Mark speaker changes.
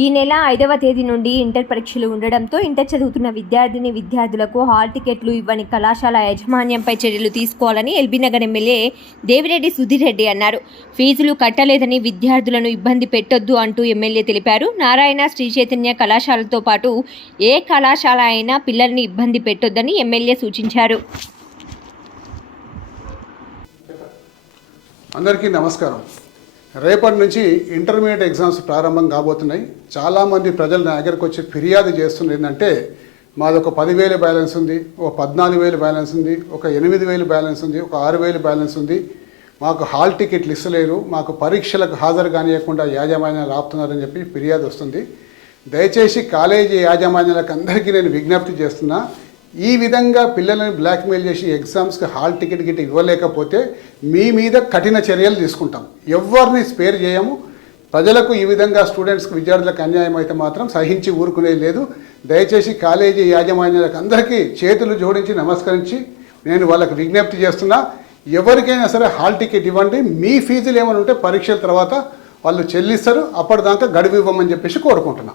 Speaker 1: ఈ నెల ఐదవ తేదీ నుండి ఇంటర్ పరీక్షలు ఉండడంతో ఇంటర్ చదువుతున్న విద్యార్థిని విద్యార్థులకు హాల్ టికెట్లు ఇవ్వని కళాశాల యాజమాన్యంపై చర్యలు తీసుకోవాలని ఎల్బీనగర్ ఎమ్మెల్యే దేవిరెడ్డి సుధీర్ రెడ్డి అన్నారు. ఫీజులు కట్టలేదని విద్యార్థులను ఇబ్బంది పెట్టొద్దు అంటూ ఎమ్మెల్యే తెలిపారు. నారాయణ శ్రీ చైతన్య కళాశాలతో పాటు ఏ కళాశాల అయినా పిల్లల్ని ఇబ్బంది పెట్టొద్దని ఎమ్మెల్యే సూచించారు.
Speaker 2: అందరికీ నమస్కారం. రేపటి నుంచి ఇంటర్మీడియట్ ఎగ్జామ్స్ ప్రారంభం కాబోతున్నాయి. చాలామంది ప్రజలు నా దగ్గరకు వచ్చి ఫిర్యాదు చేస్తున్నారు ఏంటంటే మాది ఒక పదివేలు బ్యాలెన్స్ ఉంది ఒక పద్నాలుగు వేలు బ్యాలెన్స్ ఉంది ఒక ఎనిమిది వేలు బ్యాలెన్స్ ఉంది ఒక ఆరు వేలు బ్యాలెన్స్ ఉంది. మాకు హాల్ టికెట్లు ఇస్తలేరు మాకు పరీక్షలకు హాజరు కానియకుండా యాజమాన్యాలు ఆపుతున్నారని చెప్పి ఫిర్యాదు వస్తుంది. దయచేసి కాలేజీ యాజమాన్యాలకు అందరికీ నేను విజ్ఞప్తి చేస్తున్నా ఈ విధంగా పిల్లలని బ్లాక్మెయిల్ చేసి ఎగ్జామ్స్కి హాల్ టికెట్ గిట్ ఇవ్వలేకపోతే మీ మీద కఠిన చర్యలు తీసుకుంటాం. ఎవరిని స్పేర్ చేయము. ప్రజలకు ఈ విధంగా స్టూడెంట్స్కి విద్యార్థులకు అన్యాయం అయితే మాత్రం సహించి ఊరుకునేది లేదు. దయచేసి కాలేజీ యాజమాన్యాలకు అందరికీ చేతులు జోడించి నమస్కరించి నేను వాళ్ళకి విజ్ఞప్తి చేస్తున్నా ఎవరికైనా సరే హాల్ టికెట్ ఇవ్వండి. మీ ఫీజులు ఏమైనా ఉంటే పరీక్షల తర్వాత వాళ్ళు చెల్లిస్తారు. అప్పటిదాకా గడువు ఇవ్వమని చెప్పేసి కోరుకుంటున్నా.